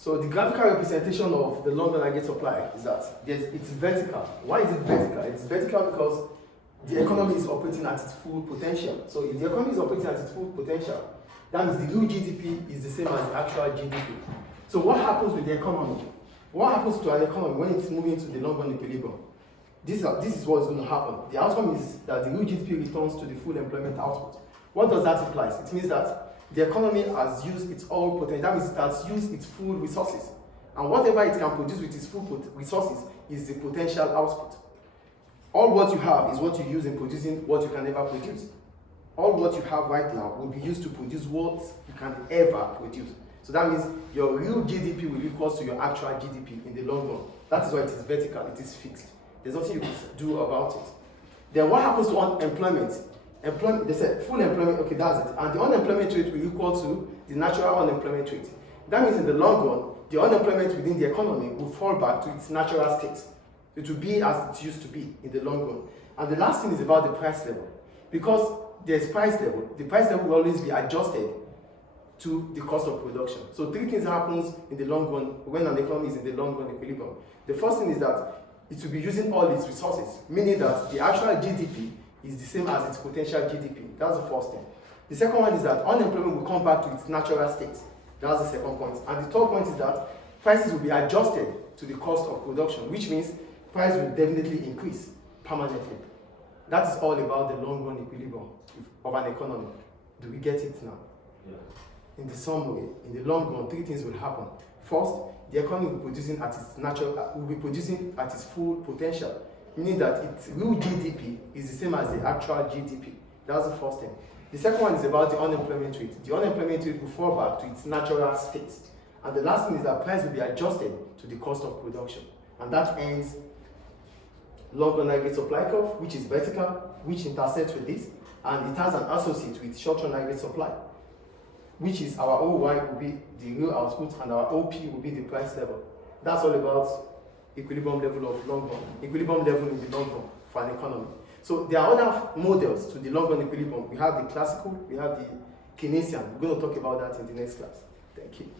So the graphical representation of the long run aggregate supply is that it's vertical. Why is it vertical? It's vertical because the economy is operating at its full potential. So if the economy is operating at its full potential, that means the real GDP is the same as the actual GDP. So what happens with the economy? What happens to an economy when it's moving to the long run equilibrium? This is what's going to happen. The outcome is that the real GDP returns to the full employment output. What does that imply? It means that the economy has used its all potential. That means it has used its full resources. And whatever it can produce with its full resources is the potential output. All what you have is what you use in producing what you can never produce. All what you have right now will be used to produce what you can ever produce. So that means your real GDP will equal to your actual GDP in the long run. That is why it is vertical, it is fixed. There's nothing you can do about it. Then what happens to unemployment? They said full employment, okay, that's it. And the unemployment rate will equal to the natural unemployment rate. That means in the long run, the unemployment within the economy will fall back to its natural state. It will be as it used to be in the long run. And the last thing is about the price level. Because there's price level, the price level will always be adjusted to the cost of production. So three things happens in the long run when an economy is in the long run equilibrium. The first thing is that it will be using all its resources, meaning that the actual GDP is the same as its potential GDP. That's the first thing. The second one is that unemployment will come back to its natural state. That's the second point. And the third point is that prices will be adjusted to the cost of production, which means price will definitely increase permanently. That is all about the long run equilibrium of an economy. Do we get it now? Yeah. In the summary, in the long run, three things will happen. First, the economy will be producing at its full potential, meaning that its real GDP is the same as the actual GDP. That's the first thing. The second one is about the unemployment rate. The unemployment rate will fall back to its natural state. And the last thing is that price will be adjusted to the cost of production. And that ends long run aggregate supply curve, which is vertical, which intersects with this, and it has an associate with short run aggregate supply, which is our OY will be the real output and our OP will be the price level. That's all about equilibrium level of long run, equilibrium level in the long run for an economy. So there are other models to the long run equilibrium. We have the classical, we have the Keynesian. We're going to talk about that in the next class. Thank you.